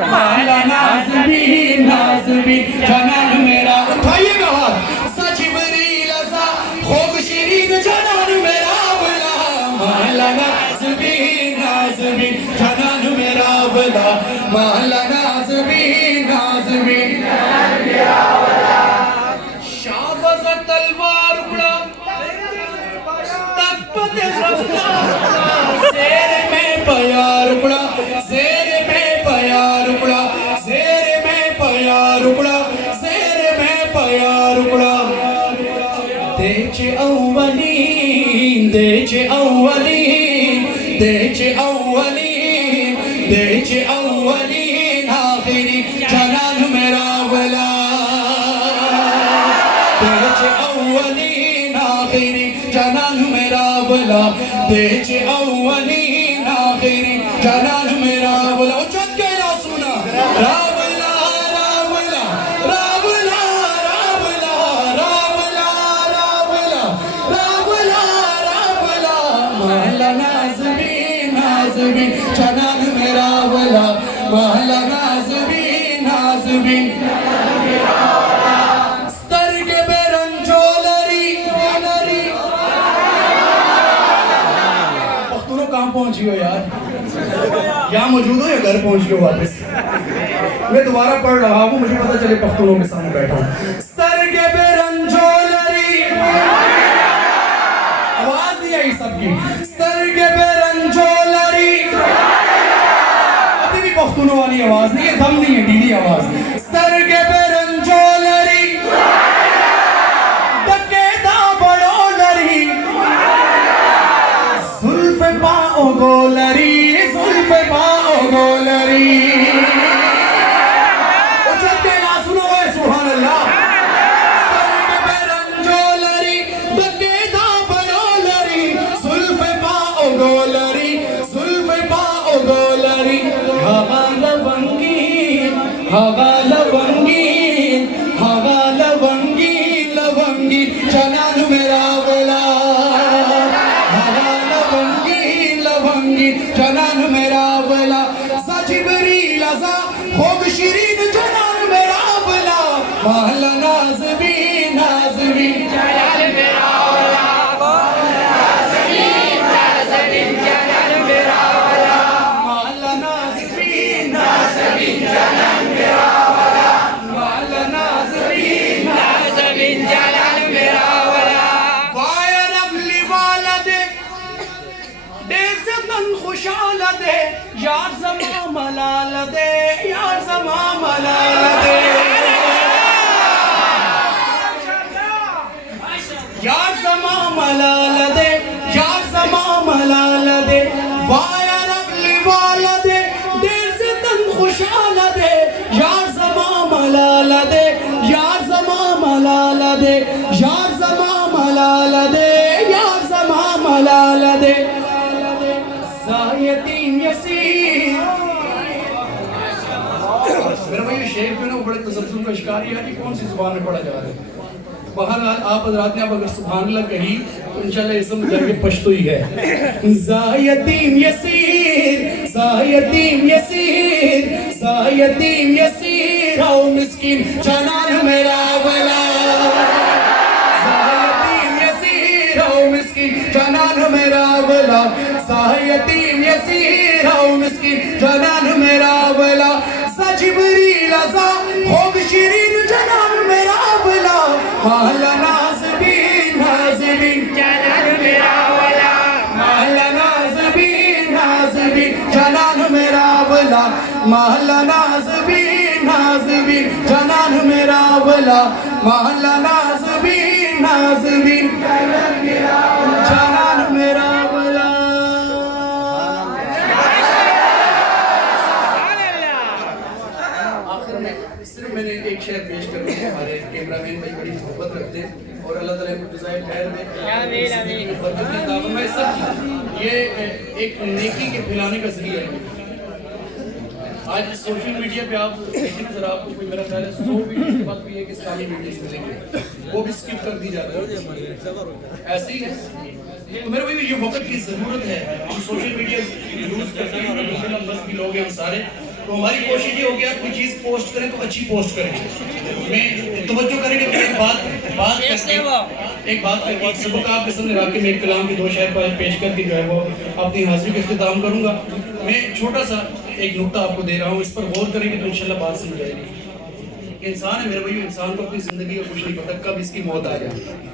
محلہ نازبین نازبین جنان میرا اٹھائیے گا ہاتھ سا جبریل سا خوب شیرین جنان میرا بلا محلہ نازبین نازبین جنان میرا بلا محلہ نازبین نازبین جنان میرا بلا شابز تلوار اڑا تکبت رفتار زیر میں پیار اڑا زیر میں پیار اڑا زیر میں پیار اڑا زیر میں پیار اڑا دیچ اولین دیچ اولین دیچ اولین دیچ اولین آخری جنان میرا ولا دیچ اولین آخری جنان میرا ولا دیچ اولین آخری جنان میرا ولا اچھت کے لا سنا راولا راولا راولا راولا راولا راولا راولا راولا محلہ نازبین نازبین جنان میرا ولا محلہ نازبین نازبین جنان میرا ولا سترگ برنجولری پختونوں کہاں پہنچی ہو یار یہاں موجود ہو یا گھر پہنچ گئے واپس میں دوبارہ پڑھ رہا ہوں مجھے پتا چلے پختونوں کے سامنے بیٹھا ہوں سترگ برنجولری آواز نہیں آئی سب کی سترگ برنجولری ابھی بھی پختونوں والی آواز نہیں ہے دم نہیں ہے ڈیلی آواز سترگ برنجولری دکیتا بڑو لری زلف پاؤ گولری زلف پاؤ گولری اچھت کے نا سنو ہے سبحان اللہ سترگ برنجولری دکیتا بڑو لری زلف پاؤ گولری زلف پاؤ گولری ہوا لونگی ہوا لونگی ہوا لونگی لونگی جنان میرا ولا ہوا لونگی لونگی جنان میرا ولا سا جبریل سا خوب شیرین جنان میرا ولا محلہ نازبین نازبین جنان میرا ولا محلہ نازبین نازبین جنان میرا ولا محلہ نازبین نازبین جنان میرا ولا محلہ نازبین نازبین جنان میرا ولا وائے ربلی والدے دیر زمن خوشحال دے یار زمان ملال دے یار زمان ملال دے یار زمان ملال دے یار زمان ملال دے وائے ربلی والدے دیر زمن خوشحال دے یار زمان ملال دے یار زمان ملال دے یار زمان ملال دے یار زمان ملال دے یتیم یسیر میرا بھائی یہ شعر جو ہے بڑے تسلسل کا شکاری ہے کہ کون سی زبان میں پڑھا جا رہا ہے بہرحال آپ حضرات نے اب اگر سبحان اللہ کہی تو انشاءاللہ اسم جائے کہ پشتو ہی ہے زا یتیم یسیر زا یتیم یسیر زا یتیم یسیر او مسکین جنان میرا ولا زا یتیم یسیر او مسکین جنان میرا ولا سا یتیم یسیر او مسکین جنان میرا ولا سا جبریل سا خوب شیرین جنان میرا ولا محلہ نازبین نازبین جنان میرا ولا محلہ نازبین نازبین جنان میرا ولا محلہ نازبین نازبین جنان میرا ولا محلہ نازبین نازبین جنان میرا ولا جنان میرا ولا صرف میں نے ایک شعر پیش کرنا ہے ہمارے کیمرہ مین بھائی بڑی محبت رکھتے ہیں اور اللہ تعالیٰ کو جزائے خیر دے برکت کی دعوت میں سب یہ ایک نیکی کے پھیلانے کا ذریعہ ہے آج سوشل میڈیا پہ آپ دیکھیں ذرا آپ کو کوئی میرا خیال ہے 100 ویڈیوز کے بعد بھی ایک اسلامی ویڈیوز ملیں گے وہ بھی سکپ کر دی جاتی ہے ایسے ہی ہے تو میرے بھی یہ وقت کی ضرورت ہے ہم سوشل میڈیا یوز کرتے ہیں بس بھی لوگ ہیں ہم سارے تو ہماری کوشش یہ ہوگی آپ کوئی چیز پوسٹ کریں تو اچھی پوسٹ کریں. میں توجہ کریں گے ایک بات کر کے سبق آپ کے سامنے رکھ کے میں ایک کلام کی 2 شعر پیش کر کے جو ہے وہ اپنی حاضری کا اختتام کروں گا. میں چھوٹا سا ایک نقطہ آپ کو دے رہا ہوں, اس پر غور کریں گے تو انشاءاللہ بات سمجھ جائے گی. انسان ہے میرے بھائی, انسان کو اپنی زندگی کا کچھ نہیں پتا کب اس کی موت آ جائے.